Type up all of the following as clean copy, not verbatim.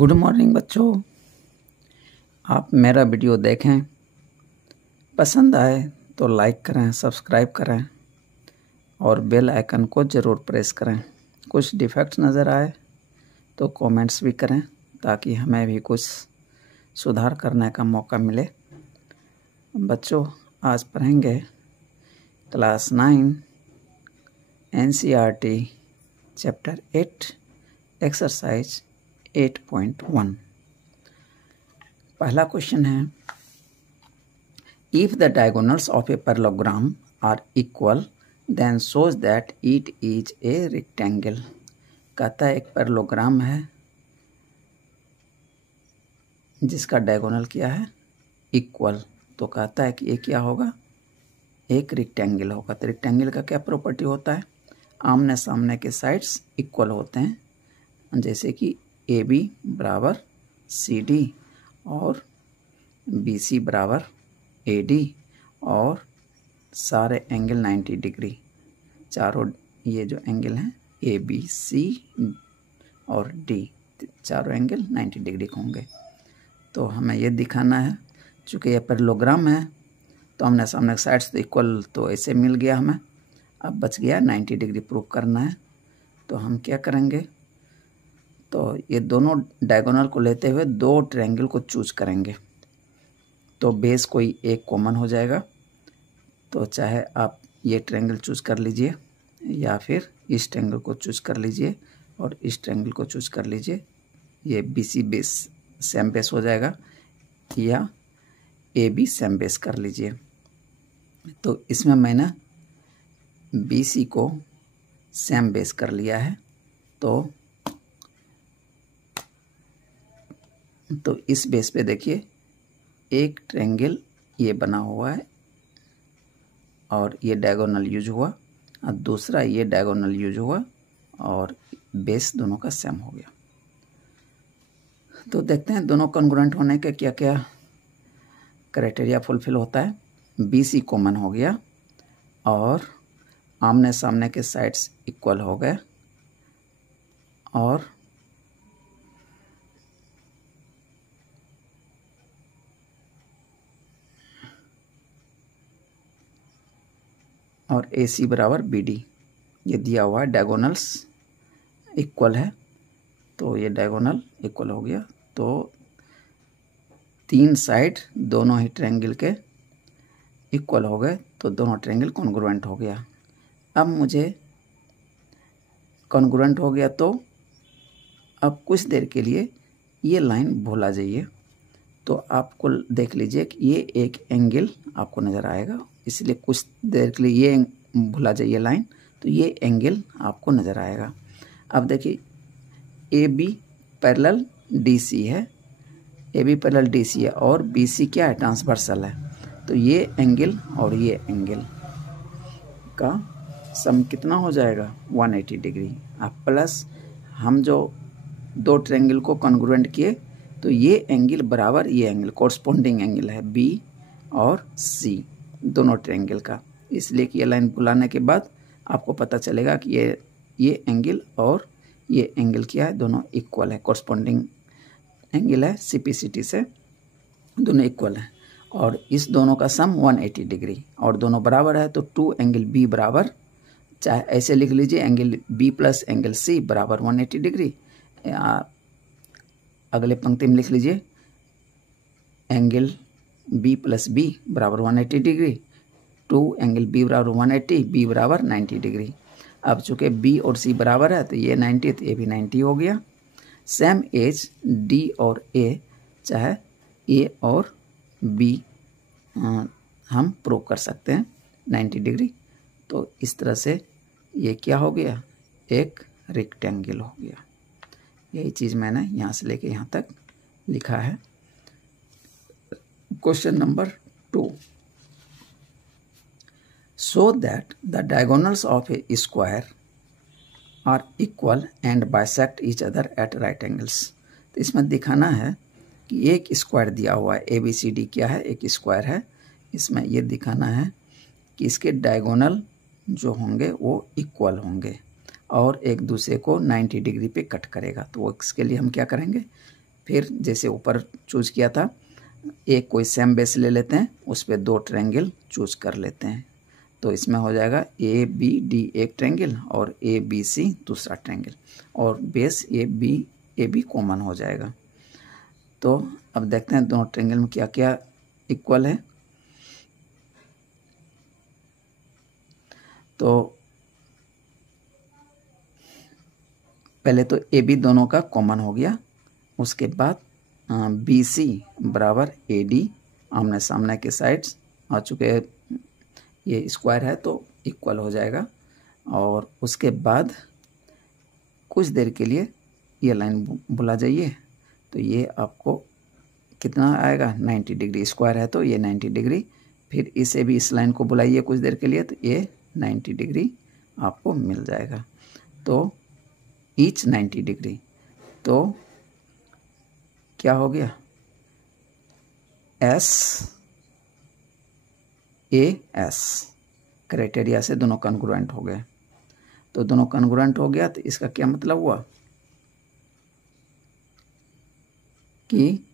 Good morning बच्चों। आप मेरा वीडियो देखें, पसंद आए तो लाइक करें, सब्सक्राइब करें और बेल आइकन को ज़रूर प्रेस करें। कुछ डिफेक्ट्स नज़र आए तो कमेंट्स भी करें ताकि हमें भी कुछ सुधार करने का मौका मिले। बच्चों, आज पढ़ेंगे क्लास 9 NCERT चैप्टर 8 एक्सरसाइज 8.1। पहला क्वेश्चन है, if the diagonals of a parallelogram are equal then shows that it is a rectangle. कहता है एक पैरेललोग्राम है जिसका डायगोनल क्या है, इक्वल। तो कहता है कि ये क्या होगा, एक रेक्टेंगल होगा। तो रेक्टेंगल का क्या प्रॉपर्टी होता है, आमने सामने के साइड्स इक्वल होते हैं, जैसे कि AB बराबर CD और BC बराबर AD और सारे एंगल 90 डिग्री। चारों ये जो एंगल हैं ABC और D, चारों एंगल 90 डिग्री होंगे। तो हमें ये दिखाना है, चूँकि ये पैरेललोग्राम है तो हमने सामने के साइड्स तो इक्वल, तो ऐसे मिल गया हमें। अब बच गया 90 डिग्री प्रूव करना है। तो हम क्या करेंगे, तो ये दोनों डायगोनल को लेते हुए दो ट्रायंगल को चूज करेंगे। तो बेस कोई एक कॉमन हो जाएगा। तो चाहे आप ये ट्रायंगल चूज कर लीजिए या फिर इस ट्रायंगल को चूज कर लीजिए और इस ट्रायंगल को चूज कर लीजिए। ये BC बेस सेम बेस हो जाएगा या AB सेम बेस कर लीजिए। तो इसमें मैंने BC को सेम बेस कर लिया है। तो इस बेस पे देखिए एक ट्रायंगल ये बना हुआ है और ये डायगोनल यूज हुआ और दूसरा ये डायगोनल यूज हुआ और बेस दोनों का सेम हो गया। तो देखते हैं दोनों कॉन्ग्रुएंट होने के क्या क्या क्राइटेरिया फुलफिल होता है। BC कॉमन हो गया और आमने सामने के साइड्स इक्वल हो गए और AC बराबर BD ये दिया हुआ है। डायगोनल्स इक्वल है तो ये डायगोनल इक्वल हो गया। तो तीन साइड दोनों ही ट्रायंगल के इक्वल हो गए, तो दोनों ट्रायंगल कॉन्ग्रुएंट हो गया। अब मुझे कॉन्ग्रुएंट हो गया तो अब कुछ देर के लिए ये लाइन भूला जाइए। तो आपको देख लीजिए कि ये एक एंगल आपको नज़र आएगा, इसलिए कुछ देर के लिए ये भूला जाइए लाइन, तो ये एंगल आपको नज़र आएगा। अब देखिए AB पैरेलल DC है, AB पैरेलल DC है और BC क्या है, ट्रांसवर्सल है। तो ये एंगल और ये एंगल का सम कितना हो जाएगा, 180 डिग्री। अब प्लस हम जो दो ट्रायंगल को कॉन्ग्रुएंट किए तो ये एंगल बराबर ये एंगल कोरस्पोंडिंग एंगल है B और C दोनों ट्रायंगल का। इसलिए कि ये लाइन बुलाने के बाद आपको पता चलेगा कि ये एंगल और ये एंगल क्या है, दोनों इक्वल है, कोरस्पोंडिंग एंगल है, CPCT से दोनों इक्वल है। और इस दोनों का सम 180 डिग्री और दोनों बराबर है। तो 2 एंगल B बराबर, चाहे ऐसे लिख लीजिए, angle B plus angle C बराबर 180 डिग्री। अगले पंक्ति में लिख लीजिए एंगल B प्लस B बराबर 180 डिग्री, 2 एंगल B बराबर 180, B बराबर 90 डिग्री। अब चूँकि B और C बराबर है तो ये 90, तो ये भी 90 हो गया। सेम एज D और A, चाहे A और B हम प्रूव कर सकते हैं 90 डिग्री। तो इस तरह से ये क्या हो गया, एक रेक्टेंगल हो गया। यही चीज़ मैंने यहाँ से लेके यहाँ तक लिखा है। Question number 2, show that the diagonals of a square are equal and bisect each other at right angles. तो इसमें दिखाना है कि एक स्क्वायर दिया हुआ है, ABCD क्या है, एक स्क्वायर है। इसमें ये दिखाना है कि इसके डायगोनल जो होंगे वो इक्वल होंगे और एक दूसरे को 90 डिग्री पे कट करेगा। तो इसके लिए हम क्या करेंगे, फिर जैसे ऊपर चूज किया था, एक कोई सेम बेस ले लेते हैं, उस पर 2 ट्रायंगल चूज कर लेते हैं। तो इसमें हो जाएगा ABD एक ट्रायंगल और ABC दूसरा ट्रायंगल, और बेस AB कॉमन हो जाएगा। तो अब देखते हैं दोनों ट्रायंगल में क्या क्या इक्वल है। तो पहले तो AB दोनों का कॉमन हो गया, उसके बाद BC बराबर AD आमने सामने के साइड्स आ चुके हैं, ये स्क्वायर है तो इक्वल हो जाएगा। और उसके बाद कुछ देर के लिए ये लाइन बुला जाइए, तो ये आपको कितना आएगा, 90 डिग्री, स्क्वायर है तो ये 90 डिग्री। फिर इसे भी इस लाइन को बुलाइए कुछ देर के लिए, तो ये 90 डिग्री आपको मिल जाएगा। तो ईच 90 डिग्री, तो क्या हो गया, SAS क्राइटेरिया से दोनों कॉन्ग्रुएंट हो गए। तो दोनों कॉन्ग्रुएंट हो गया, तो इसका क्या मतलब हुआ कि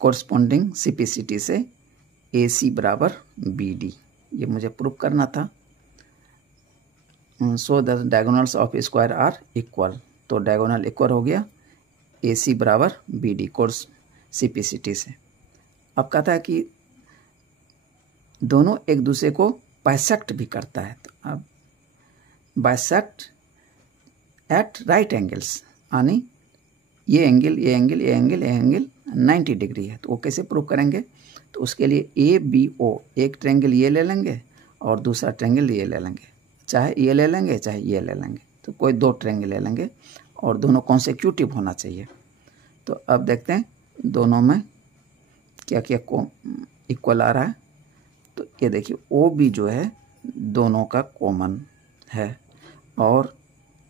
कोरस्पॉन्डिंग CPCT से AC बराबर BD, ये मुझे प्रूव करना था। So the diagonals of square are equal, तो डायगोनल इक्वल हो गया AC बराबर BD कोर्स CPCT से। अब कहता है कि दोनों एक दूसरे को बाइसेक्ट भी करता है, तो अब बाइसेक्ट एट राइट एंगल्स, यानी ये एंगल 90 डिग्री है। तो वो कैसे प्रूव करेंगे, तो उसके लिए ABO एक ट्रायंगल ये ले लेंगे और दूसरा ट्रायंगल ये ले लेंगे, चाहे ये ले लेंगे चाहे ये ले लेंगे, तो कोई 2 ट्रायंगल ले लेंगे और दोनों कॉन्सेक्यूटिव होना चाहिए। तो अब देखते हैं दोनों में क्या क्या इक्वल आ रहा है। तो ये देखिए OB जो है दोनों का कॉमन है, और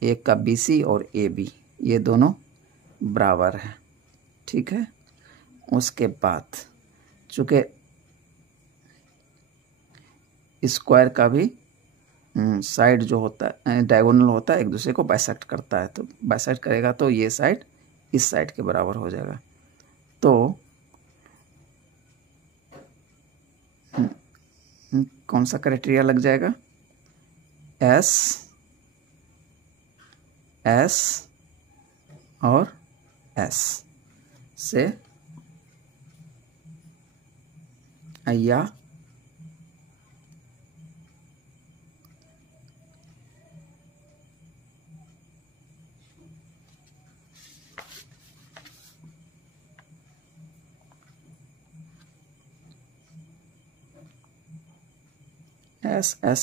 एक का BC और AB ये दोनों बराबर है, ठीक है। उसके बाद चूँकि स्क्वायर का भी साइड जो होता है डायगोनल होता है, एक दूसरे को बाइसेक्ट करता है, तो बाइसेक्ट करेगा तो ये साइड इस साइड के बराबर हो जाएगा। तो कौन सा क्राइटेरिया लग जाएगा, S और S से या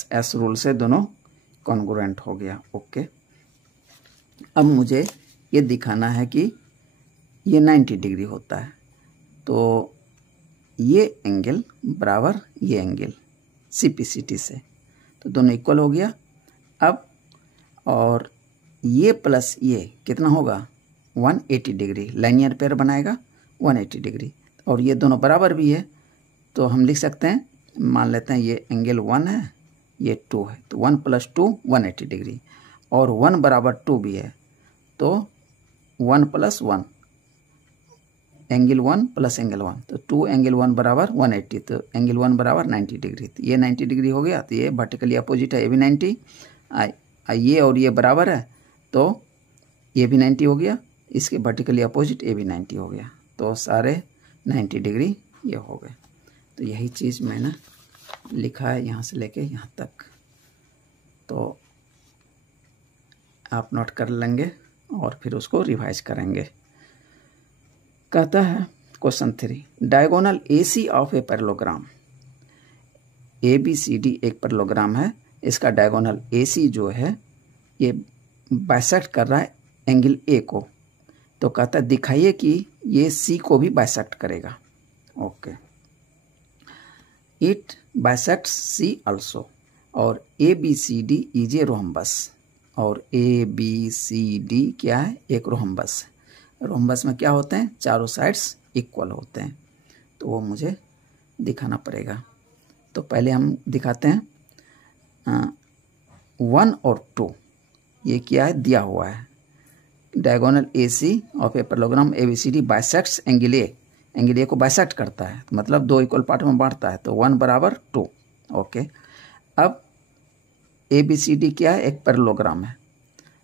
S रूल से दोनों कॉन्ग्रुएंट हो गया। ओके, अब मुझे ये दिखाना है कि ये 90 डिग्री होता है, तो ये एंगल बराबर ये एंगल CPCT से, तो दोनों इक्वल हो गया। अब और ये प्लस ये कितना होगा, 180 डिग्री, लाइनियर पेयर बनाएगा 180 डिग्री, और ये दोनों बराबर भी है, तो हम लिख सकते हैं, मान लेते हैं ये एंगल 1 है, ये 2 है, तो 1 + 2 180 डिग्री, और 1 बराबर 2 भी है, तो 1 + 1 एंगल 1 + एंगल 1, तो 2 एंगल 1 बराबर 180, तो एंगल 1 बराबर 90 डिग्री, तो ये 90 डिग्री हो गया। तो ये वर्टिकली अपोजिट है, ये भी 90, ये और ये बराबर है, तो ये भी 90 हो गया, इसके वर्टिकली अपोजिट ये भी 90 हो गया, तो सारे 90 डिग्री ये हो गए। तो यही चीज़ मैंने लिखा है यहाँ से लेके यहाँ तक, तो आप नोट कर लेंगे और फिर उसको रिवाइज करेंगे। कहता है question 3, diagonal AC of a parallelogram, ABCD एक पैरेललोग्राम है, इसका डायगोनल AC जो है ये बाइसेक्ट कर रहा है एंगल A को, तो कहता है दिखाइए कि ये C को भी बाइसेक्ट करेगा। Okay, it bisects C also, और ABCD इज ए रोम्बस, और ABCD क्या है, एक रोम्बस। रोम्बस में क्या होते हैं, चारों साइड्स इक्वल होते हैं, तो वो मुझे दिखाना पड़ेगा। तो पहले हम दिखाते हैं 1 और 2, ये क्या है, दिया हुआ है, diagonal AC of a parallelogram ABCD bisects angle A को बाइसेक्ट करता है, तो मतलब दो इक्वल पार्ट में बांटता है, तो 1 बराबर 2। ओके, अब ABCD क्या है, एक पैरेललोग्राम है,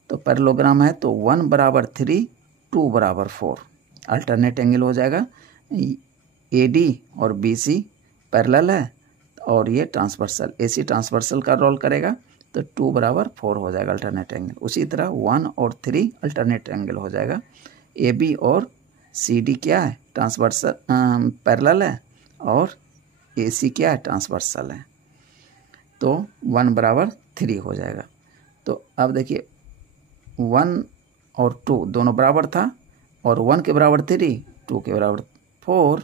तो पैरेललोग्राम है तो 1 बराबर 3, 2 बराबर 4 अल्टरनेट एंगल हो जाएगा। AD और BC पैरेलल है और ये ट्रांसवर्सल, AC ट्रांसवर्सल का रोल करेगा, तो 2 बराबर 4 हो जाएगा अल्टरनेट एंगल। उसी तरह 1 और 3 अल्टरनेट एंगल हो जाएगा। AB और CD क्या है, ट्रांसवर्सल पैरेलल है और AC क्या है, ट्रांसवर्सल है, तो 1 बराबर 3 हो जाएगा। तो अब देखिए 1 और 2 दोनों बराबर था, और 1 के बराबर 3, 2 के बराबर 4,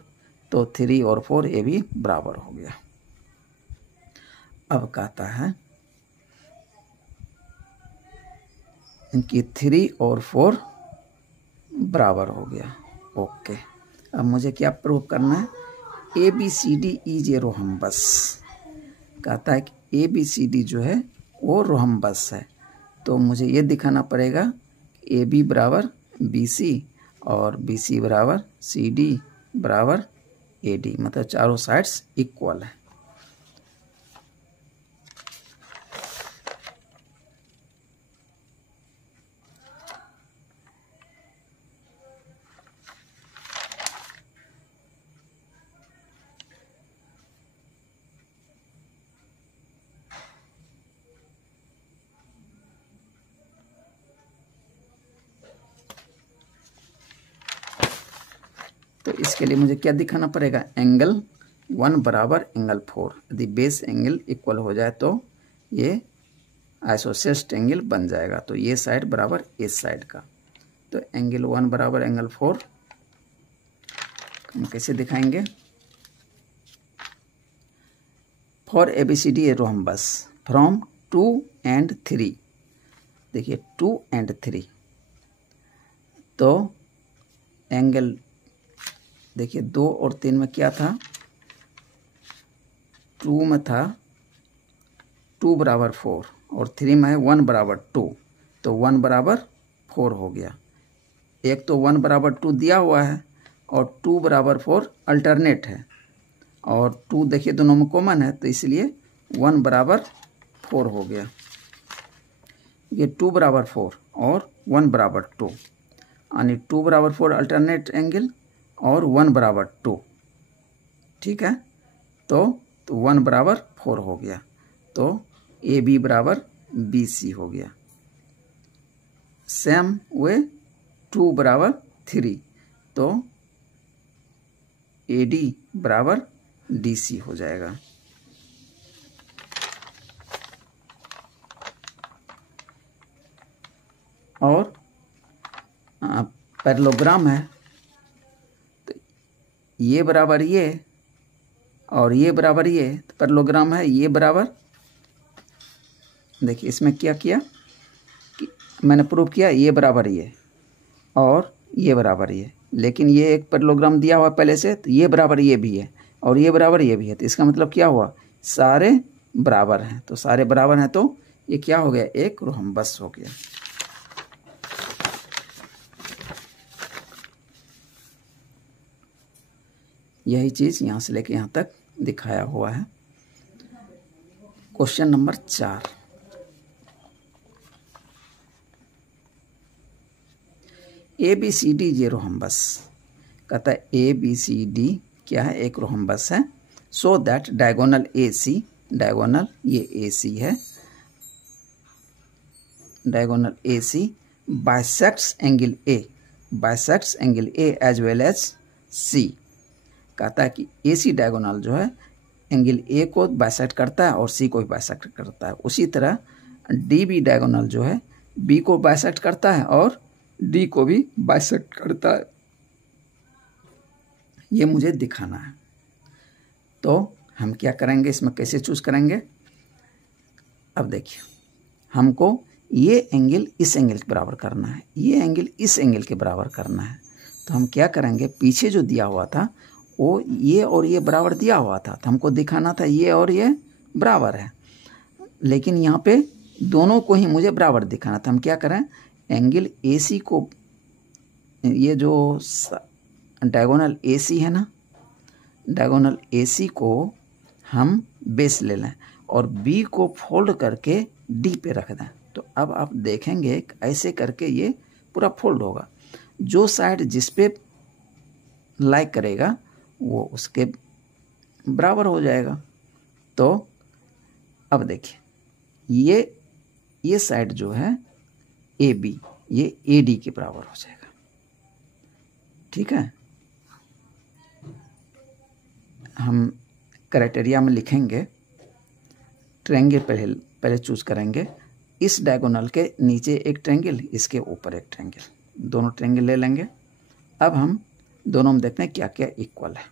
तो 3 और 4 ये भी बराबर हो गया। अब कहता है इनकी 3 और 4 बराबर हो गया। ओके, अब मुझे क्या प्रूव करना है, ABCD इज ए रोहम्बस। कहता है कि ABCD जो है वो रोहम्बस है, तो मुझे ये दिखाना पड़ेगा AB बराबर BC और BC बराबर CD बराबर AD, मतलब चारों साइड्स इक्वल है। तो इसके लिए मुझे क्या दिखाना पड़ेगा, एंगल 1 बराबर एंगल 4, यदि बेस एंगल इक्वल हो जाए तो ये आइसोसेलेस एंगल बन जाएगा, तो ये साइड बराबर इस साइड का। तो एंगल 1 बराबर एंगल 4 हम कैसे दिखाएंगे, for ABCD a rhombus from 2 and 3, देखिए 2 and 3, तो एंगल देखिए 2 और 3 में क्या था, 2 में था 2 बराबर 4 और 3 में है 1 बराबर 2, तो 1 बराबर 4 हो गया। एक तो 1 बराबर 2 दिया हुआ है और 2 बराबर 4 अल्टरनेट है, और 2 देखिए दोनों में कॉमन है, तो इसलिए 1 बराबर 4 हो गया। ये 2 बराबर 4 और 1 बराबर 2, यानी 2 बराबर 4 अल्टरनेट एंगल और 1 बराबर 2, ठीक है, तो 1 बराबर 4 हो गया, तो AB बराबर BC हो गया। सेम वे 2 बराबर 3, तो AD बराबर DC हो जाएगा। और पैरेललोग्राम है, तो ये बराबर ये और ये बराबर ये, तो पैरेललोग्राम है, ये बराबर, देखिए इसमें क्या किया कि मैंने प्रूव किया ये बराबर ये और ये बराबर ये, लेकिन ये एक पैरेललोग्राम दिया हुआ पहले से, तो ये बराबर ये भी है और ये बराबर ये भी है, तो इसका मतलब क्या हुआ, सारे बराबर हैं, तो सारे बराबर हैं, तो ये क्या हो गया, एक रोहम्बस हो गया। यही चीज़ यहाँ से लेके यहाँ तक दिखाया हुआ है। क्वेश्चन नंबर 4, ABCD ये रोहम्बस, कहता है ABCD क्या है, एक रोहम्बस है, so that diagonal AC, diagonal ये AC है, diagonal AC bisects angle A, bisects angle A as well as C। कहता है कि AC डायगोनल जो है एंगल A को बाइसेक्ट करता है और C को भी बाइसेक्ट करता है। उसी तरह DB डायगोनल जो है B को बाइसेक्ट करता है और D को भी बाइसेक्ट करता है। ये मुझे दिखाना है, तो हम क्या करेंगे, इसमें कैसे चूज करेंगे। अब देखिए, हमको ये एंगल इस एंगल के बराबर करना है, ये एंगल इस एंगल के बराबर करना है, तो हम क्या करेंगे, पीछे जो दिया हुआ था वो ये और ये बराबर दिया हुआ था, तो हमको दिखाना था ये और ये बराबर है, लेकिन यहाँ पे दोनों को ही मुझे बराबर दिखाना था। हम क्या करें, एंगल AC को ये जो डायगोनल AC है ना, डायगोनल AC को हम बेस ले लें और B को फोल्ड करके D पे रख दें। तो अब आप देखेंगे ऐसे करके ये पूरा फोल्ड होगा। जो साइड जिस पे लाइक करेगा वो उसके बराबर हो जाएगा। तो अब देखिए ये साइड जो है AB, ये AD के बराबर हो जाएगा। ठीक है, हम क्राइटेरिया में लिखेंगे। ट्रायंगल पहले चूज करेंगे। इस डायगोनल के नीचे एक ट्रायंगल, इसके ऊपर एक ट्रायंगल, दोनों ट्रायंगल ले लेंगे। अब हम दोनों में देखते हैं क्या क्या इक्वल है।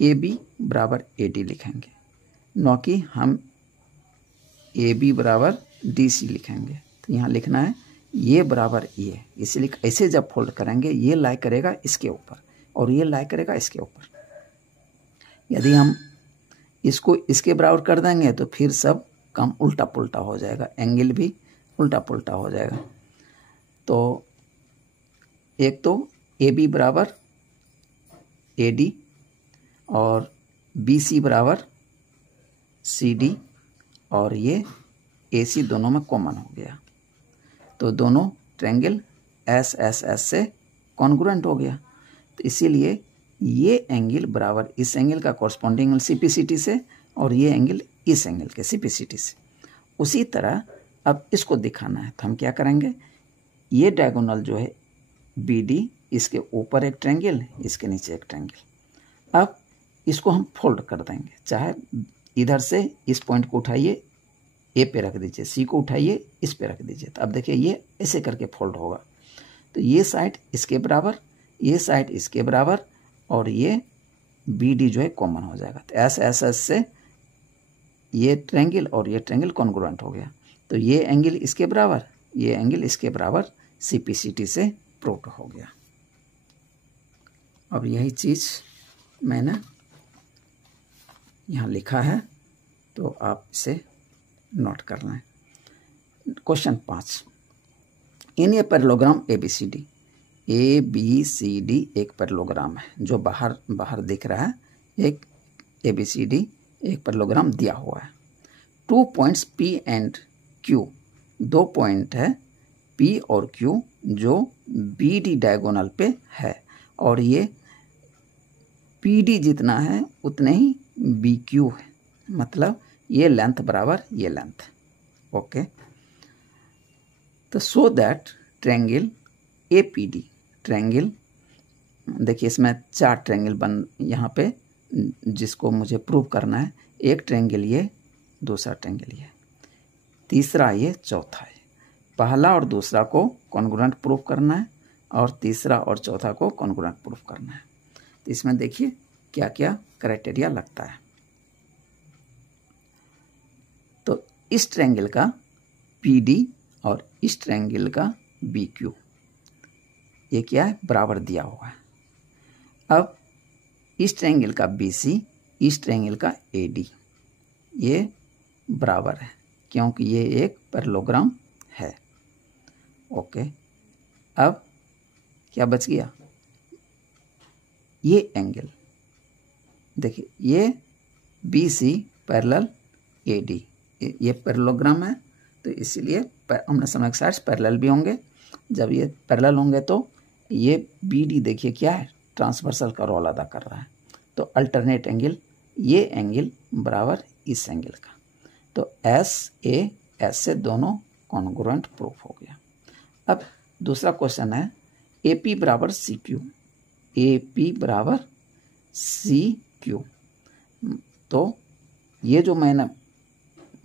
AB बराबर AD लिखेंगे, न कि हम AB बराबर DC लिखेंगे। तो यहाँ लिखना है ये बराबर ये, इसलिए ऐसे जब फोल्ड करेंगे ये लाई करेगा इसके ऊपर और ये लाई करेगा इसके ऊपर। यदि हम इसको इसके बराबर कर देंगे तो फिर सब काम उल्टा पुल्टा हो जाएगा, एंगल भी उल्टा पुल्टा हो जाएगा। तो एक तो AB बराबर AD और BC बराबर CD और ये AC दोनों में कॉमन हो गया। तो दोनों ट्रायंगल SSS से कॉन्ग्रुएंट हो गया। तो इसीलिए ये एंगल बराबर इस एंगल का कॉरस्पॉन्डिंग एंगल CPCT से और ये एंगल इस एंगल के CPCT से। उसी तरह अब इसको दिखाना है तो हम क्या करेंगे, ये डायगोनल जो है BD, इसके ऊपर एक ट्रायंगल, इसके नीचे एक ट्रायंगल। अब इसको हम फोल्ड कर देंगे, चाहे इधर से इस पॉइंट को उठाइए A पे रख दीजिए, C को उठाइए इस पे रख दीजिए। तो अब देखिए ये ऐसे करके फोल्ड होगा। तो ये साइड इसके बराबर, ये साइड इसके बराबर और ये BD जो है कॉमन हो जाएगा। तो SSS से ये ट्रायंगल और ये ट्रायंगल कॉन्ग्रुएंट हो गया। तो ये एंगल इसके बराबर, ये एंगल इसके बराबर CPCT से प्रूव हो गया। अब यही चीज़ मैंने यहाँ लिखा है, तो आप इसे नोट कर लें। Question 5, in a parallelogram ABCD, ABCD एक पैरेललोग्राम है जो बाहर दिख रहा है। एक ABCD एक पैरेललोग्राम दिया हुआ है। 2 points P and Q, 2 point है P और Q जो BD डायगोनल पे है और ये PD जितना है उतने ही BQ है, मतलब ये लेंथ बराबर ये लेंथ। ओके, तो so that triangle APD, triangle देखिए इसमें 4 ट्रायंगल यहाँ पे जिसको मुझे प्रूव करना है। एक ट्रायंगल ये, दूसरा ट्रायंगल ये, तीसरा ये, चौथा है। पहला और दूसरा को कॉन्ग्रुएंट प्रूव करना है और तीसरा और चौथा को कॉन्ग्रुएंट प्रूव करना है। तो इसमें देखिए क्या क्या क्राइटेरिया लगता है। तो इस ट्रायंगल का PD और इस ट्रायंगल का BQ ये क्या है, बराबर दिया हुआ है। अब इस ट्रायंगल का BC, इस ट्रायंगल का AD ये बराबर है क्योंकि ये एक पैरेललोग्राम है। ओके, अब क्या बच गया, ये एंगल देखिए, ये BC पैरेलल AD, ये पैरेललोग्राम है तो इसीलिए हमने समझा साइड्स पैरेलल भी होंगे। जब ये पैरेलल होंगे तो ये BD देखिए क्या है, ट्रांसवर्सल का रोल अदा कर रहा है। तो अल्टरनेट एंगल, ये एंगल बराबर इस एंगल का। तो SAS से दोनों कॉन्ग्रुएंट प्रूफ हो गया। अब दूसरा क्वेश्चन है AP बराबर CQ, AP बराबर CQ। तो ये जो मैंने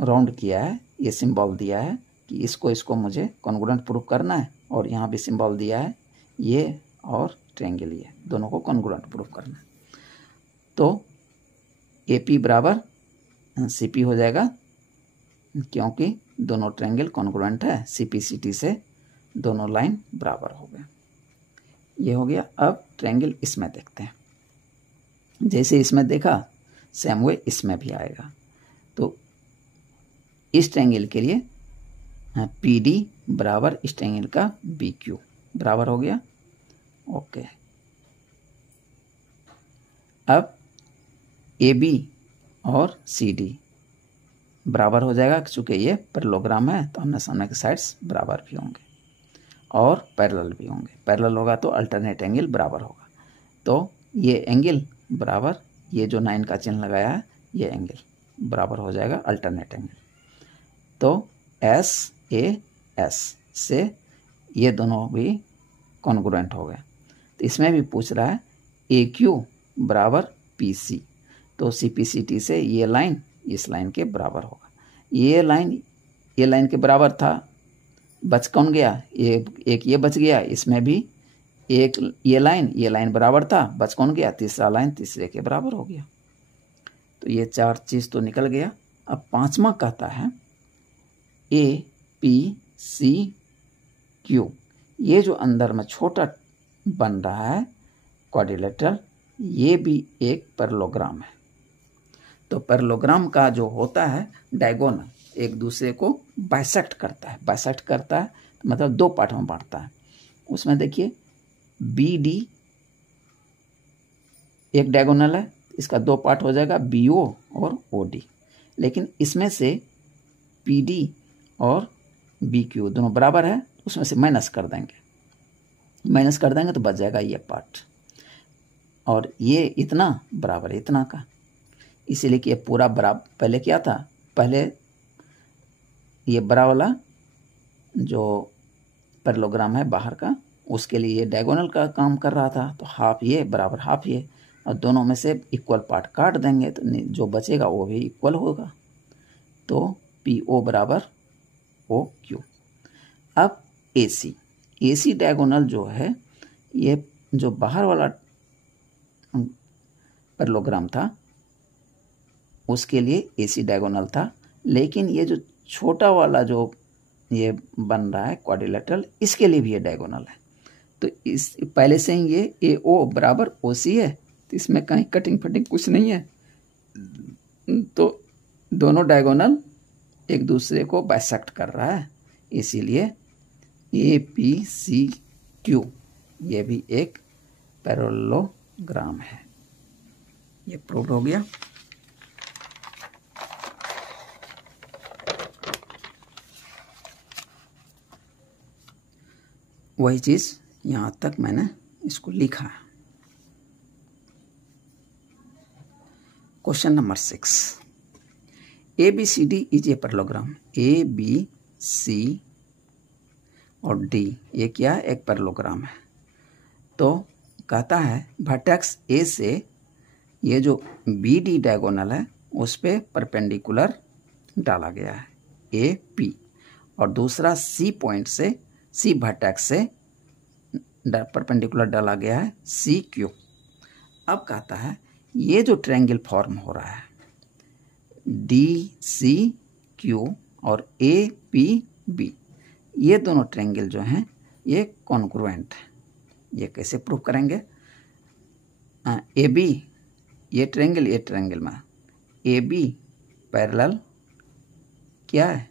राउंड किया है, ये सिंबल दिया है कि इसको मुझे कॉन्ग्रुएंट प्रूफ करना है और यहाँ भी सिंबल दिया है ये और ट्रायंगल ये, दोनों को कॉन्ग्रुएंट प्रूफ करना है। तो AP बराबर CP हो जाएगा क्योंकि दोनों ट्रायंगल कॉन्ग्रुएंट है, CPCT से दोनों लाइन बराबर हो गए। ये हो गया। अब ट्रायंगल इसमें देखते हैं, जैसे इसमें देखा सेम वे इसमें भी आएगा। तो इस ट्रायंगल के लिए PD बराबर इस ट्रायंगल का BQ बराबर हो गया। ओके। अब ए बी और सी डी बराबर हो जाएगा, चूँकि ये पैरेललोग्राम है तो आमने सामने के साइड्स बराबर भी होंगे और पैरेलल भी होंगे। पैरेलल होगा तो अल्टरनेट एंगल बराबर होगा। तो ये एंगल बराबर ये जो 9 का चिन्ह लगाया है ये एंगल बराबर हो जाएगा अल्टरनेट एंगल। तो एस ए एस से ये दोनों भी कॉन्ग्रुएंट हो गए। तो इसमें भी पूछ रहा है ए क्यू बराबर पी सी, तो सी पी सी टी से ये लाइन इस लाइन के बराबर होगा। ये लाइन के बराबर था, बच कौन गया, एक ये बच गया, इसमें भी एक ये लाइन बराबर था, बच कौन गया, तीसरा लाइन तीसरे के बराबर हो गया। तो ये 4 चीज़ तो निकल गया। अब 5वां कहता है ए पी सी क्यू, ये जो अंदर में छोटा बन रहा है क्वाड्रिलेटरल, ये भी एक पैरेललोग्राम है। तो पैरेललोग्राम का जो होता है डायगोनल एक दूसरे को बाइसेक्ट करता है मतलब 2 पार्ट में बांटता है। उसमें देखिए बी डी एक डायगोनल है, इसका 2 पार्ट हो जाएगा बी ओ और ओ डी, लेकिन इसमें से पी डी और बी क्यू दोनों बराबर है, उसमें से माइनस कर देंगे तो बच जाएगा ये पार्ट, और ये इतना बराबर है इतना का, इसीलिए कि ये पूरा बराबर। पहले क्या था, पहले ये बड़ा वाला जो पैरेललोग्राम है बाहर का, उसके लिए ये डायगोनल का काम कर रहा था, तो हाफ ये बराबर हाफ ये, और दोनों में से इक्वल पार्ट काट देंगे तो जो बचेगा वो भी इक्वल होगा। तो पी ओ बराबर ओ क्यू। अब ए सी डायगोनल जो है, ये जो बाहर वाला पैरेललोग्राम था उसके लिए ए सी डायगोनल था, लेकिन ये जो छोटा वाला जो ये बन रहा है क्वाड्रिलेटरल, इसके लिए भी ये डायगोनल है। तो इस पहले से ही ये ए ओ बराबर ओ सी है, तो इसमें कहीं कटिंग फटिंग कुछ नहीं है। तो दोनों डायगोनल एक दूसरे को बाइसेक्ट कर रहा है, इसीलिए ए पी सी क्यू ये भी एक पैरेललोग्राम है। ये प्रूव हो गया। वही चीज़ यहाँ तक मैंने इसको लिखा है। Question number 6, A B C D is a parallelogram. A B C और डी ये क्या है, एक पैरेललोग्राम है। तो कहता है वर्टेक्स ए से ये जो बी डी डायगोनल है उस पे परपेंडिकुलर डाला गया है ए पी, और दूसरा सी पॉइंट से सी वर्टेक्स से परपेंडिकुलर डाला गया है सी क्यू। अब कहता है ये जो ट्रायंगल फॉर्म हो रहा है डी सी क्यू और ए पी बी, ये दोनों ट्रायंगल जो हैं ये कॉन्ग्रुएंट है। ये कैसे प्रूव करेंगे, ए बी ये ट्रायंगल में ए बी पैरेलल क्या है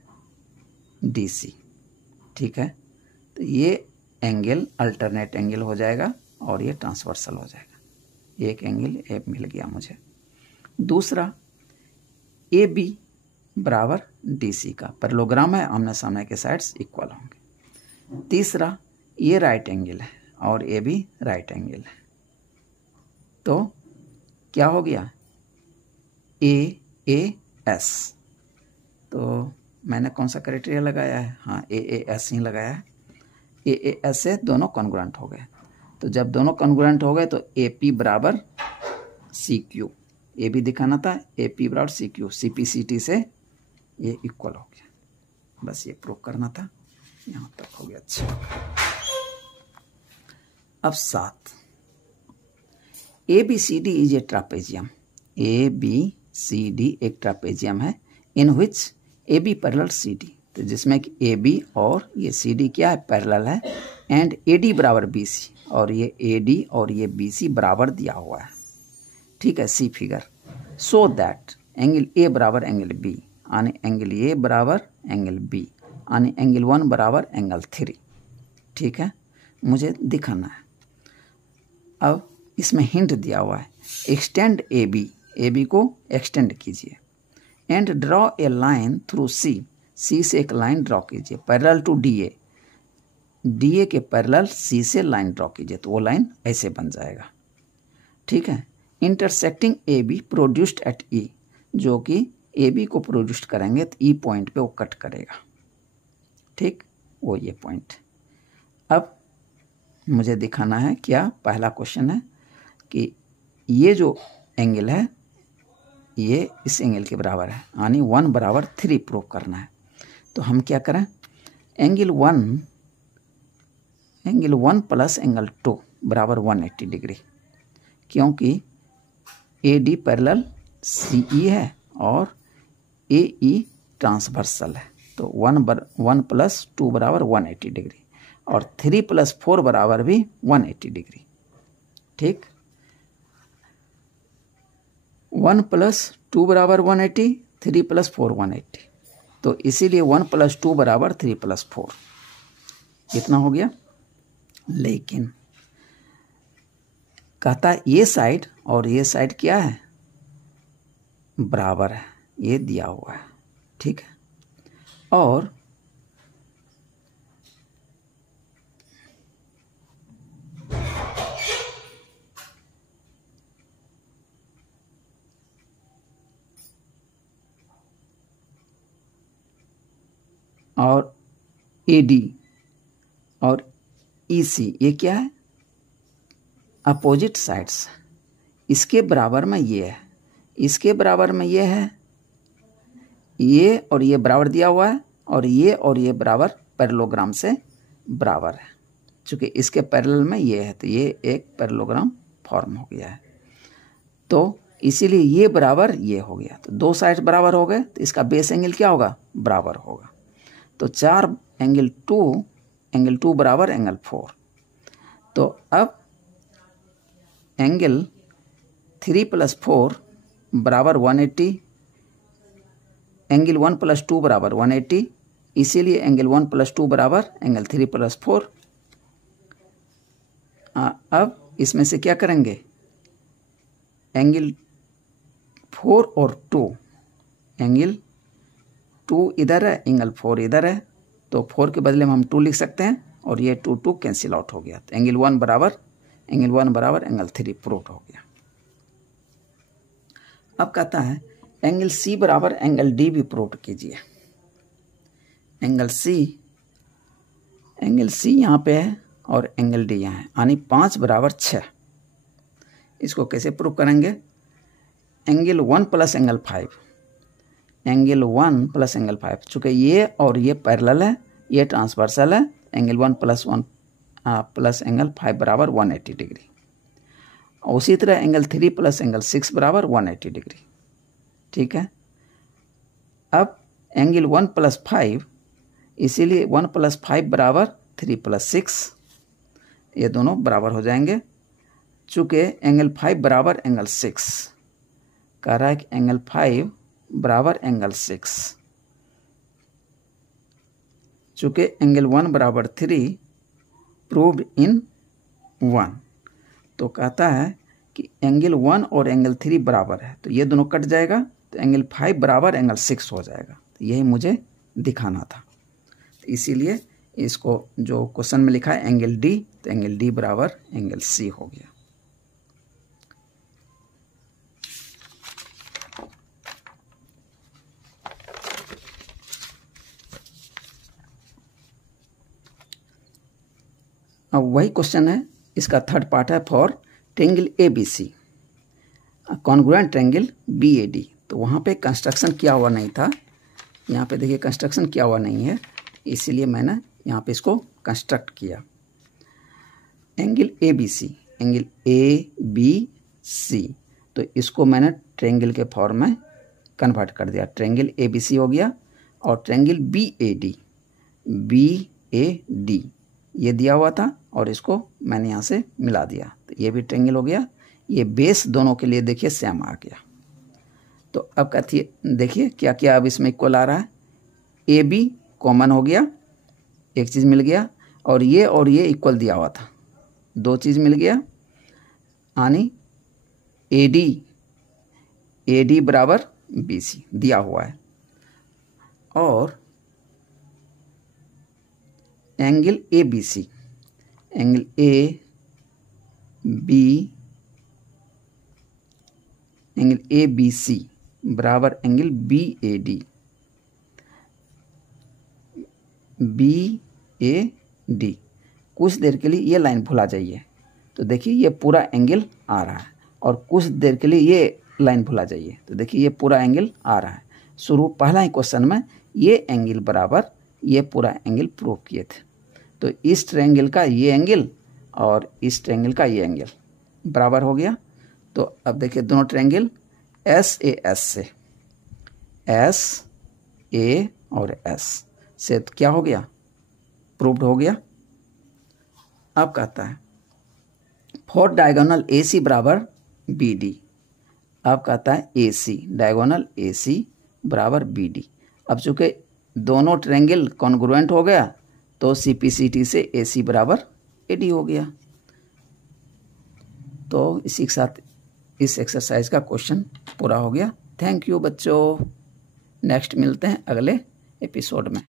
डी सी, ठीक है। तो ये एंगल अल्टरनेट एंगल हो जाएगा और ये ट्रांसवर्सल हो जाएगा। एक एंगल ए मिल गया मुझे। दूसरा ए बी बराबर डी सी का पैरेललोग्राम है, आमने सामने के साइड्स इक्वल होंगे। तीसरा ये राइट एंगल है और ए भी राइट एंगल है, तो क्या हो गया ए एस। तो मैंने कौन सा क्राइटेरिया लगाया है, हाँ ए एस ही लगाया है। ए एस से दोनों कॉन्ग्रुएंट हो गए। तो जब दोनों कॉन्ग्रुएंट हो गए तो ए पी बराबर सी क्यू, ए भी दिखाना था, ए पी बराबर C Q, C P C T से ये इक्वल हो गया। बस ये प्रूव करना था, यहाँ तक हो गया। अच्छा, अब 7, A B C D is a trapezium. A B C D एक ट्रापेजियम है in which A B parallel C D, तो जिसमें कि ए बी और ये सी डी क्या है पैरेलल है, एंड ए डी बराबर बी सी, और ये ए डी और ये बी सी बराबर दिया हुआ है, ठीक है, see figure. So that angle A बराबर एंगल बी यानी एंगल ए बराबर एंगल बी यानी एंगल 1 बराबर एंगल 3, ठीक है, मुझे दिखाना है। अब इसमें हिंट दिया हुआ है, एक्सटेंड ए बी को एक्सटेंड कीजिए, and draw a line through C से एक लाइन ड्रॉ कीजिए, पैरेलल टू डी ए के पैरेलल सी से लाइन ड्रॉ कीजिए, तो वो लाइन ऐसे बन जाएगा। ठीक है, intersecting A B produced at E, जो कि ए बी को प्रोड्यूस करेंगे तो ई पॉइंट पे वो कट करेगा। ठीक, वो ये पॉइंट। अब मुझे दिखाना है क्या, पहला क्वेश्चन है कि ये जो एंगल है ये इस एंगल के बराबर है, यानी 1 बराबर 3 प्रूव करना है। तो हम क्या करें, एंगल 1 प्लस एंगल 2 बराबर 180 डिग्री, क्योंकि ए डी पैरेलल सी ई है और ए ई ट्रांसवर्सल है, तो 1 प्लस 2 बराबर 180 डिग्री और 3 प्लस 4 बराबर भी 180 डिग्री। ठीक, 1 प्लस 2 बराबर 180, 3 प्लस 4 180, तो इसीलिए 1 प्लस 2 बराबर 3 प्लस 4, कितना हो गया। लेकिन कहता ये साइड और ये साइड क्या है, बराबर है, ये दिया हुआ है। ठीक है, और AD और EC ये क्या है, अपोजिट साइड्स। इसके बराबर में ये है, इसके बराबर में ये है, ये और ये बराबर दिया हुआ है, और ये बराबर पैरेललोग्राम से बराबर है। चूँकि इसके पैरेलल में ये है तो ये एक पैरेललोग्राम फॉर्म हो गया है, तो इसीलिए ये बराबर ये हो गया, तो दो साइड बराबर हो गए, तो इसका बेस एंगल क्या होगा, बराबर होगा। तो 4 एंगल 2 बराबर एंगल 4। तो अब एंगल 3 प्लस 4 बराबर 180, एंगल 1 प्लस 2 बराबर 180, इसीलिए एंगल 1 प्लस 2 बराबर एंगल 3 प्लस 4। अब इसमें से क्या करेंगे, एंगल 4 और 2, एंगल 2 इधर है, एंगल 4 इधर है, तो 4 के बदले में हम 2 लिख सकते हैं, और ये 2 कैंसिल आउट हो गया, तो एंगल 1 बराबर एंगल 3 प्रूव हो गया। अब कहता है एंगल C बराबर एंगल D भी प्रूव कीजिए। एंगल C यहाँ पे है और एंगल D यहाँ है, यानी 5 बराबर 6। इसको कैसे प्रूव करेंगे, angle 1 plus angle 5, angle 1 plus angle 5, चूँकि ये और ये पैरेलल है, ये ट्रांसवर्सल है, एंगल 1 प्लस एंगल 5 बराबर 180 डिग्री। उसी तरह एंगल 3 प्लस एंगल 6 बराबर 180 डिग्री। ठीक है, अब एंगल 1 प्लस 5, इसीलिए 1 प्लस 5 बराबर 3 प्लस 6, ये दोनों बराबर हो जाएंगे। चूँकि एंगल 5 बराबर एंगल 6, कह रहा है कि एंगल 5 बराबर एंगल 6, चूँकि एंगल 1 बराबर 3 प्रूव्ड इन 1, तो कहता है कि एंगल 1 और एंगल 3 बराबर है, तो ये दोनों कट जाएगा, तो एंगल 5 बराबर एंगल 6 हो जाएगा। तो यही मुझे दिखाना था, तो इसीलिए इसको जो क्वेश्चन में लिखा है एंगल D, तो एंगल D बराबर एंगल C हो गया। अब वही क्वेश्चन है, इसका थर्ड पार्ट है for triangle ABC congruent triangle BAD। तो वहाँ पे कंस्ट्रक्शन किया हुआ नहीं था, यहाँ पे देखिए कंस्ट्रक्शन किया हुआ नहीं है, इसीलिए मैंने यहाँ पे इसको कंस्ट्रक्ट किया। एंगल ABC, एंगल ABC, तो इसको मैंने ट्रायंगल के फॉर्म में कन्वर्ट कर दिया, ट्रायंगल ABC हो गया। और ट्रायंगल BAD ये दिया हुआ था और इसको मैंने यहाँ से मिला दिया, तो ये भी ट्रायंगल हो गया। ये बेस दोनों के लिए देखिए सेम आ गया। तो अब कहती है, देखिए क्या क्या अब इसमें इक्वल आ रहा है, AB कॉमन हो गया, एक चीज़ मिल गया, और ये इक्वल दिया हुआ था, दो चीज़ मिल गया। यानी AD बराबर BC दिया हुआ है, और एंगल ABC, एंगल ABC बराबर एंगल BAD। कुछ देर के लिए ये लाइन भुला जाइए, तो देखिए ये पूरा एंगल आ रहा है, और कुछ देर के लिए ये लाइन भुला जाइए, तो देखिए ये पूरा एंगल आ रहा है। शुरू पहला ही क्वेश्चन में ये एंगल बराबर ये पूरा एंगल प्रूव किए थे, तो इस ट्रायंगल का ये एंगल और इस ट्रायंगल का ये एंगल बराबर हो गया। तो अब देखिए दोनों ट्रायंगल SAS से, SA और S से तो क्या हो गया, प्रूव्ड हो गया। अब कहता है फॉर डायगोनल AC बराबर BD। अब कहता है AC, डायगोनल AC बराबर BD। अब चूंकि दोनों ट्रायंगल कॉन्ग्रुएंट हो गया, तो CPCT से AC बराबर AD हो गया। तो इसी के साथ इस एक्सरसाइज का क्वेश्चन पूरा हो गया। थैंक यू बच्चों, नेक्स्ट मिलते हैं अगले एपिसोड में।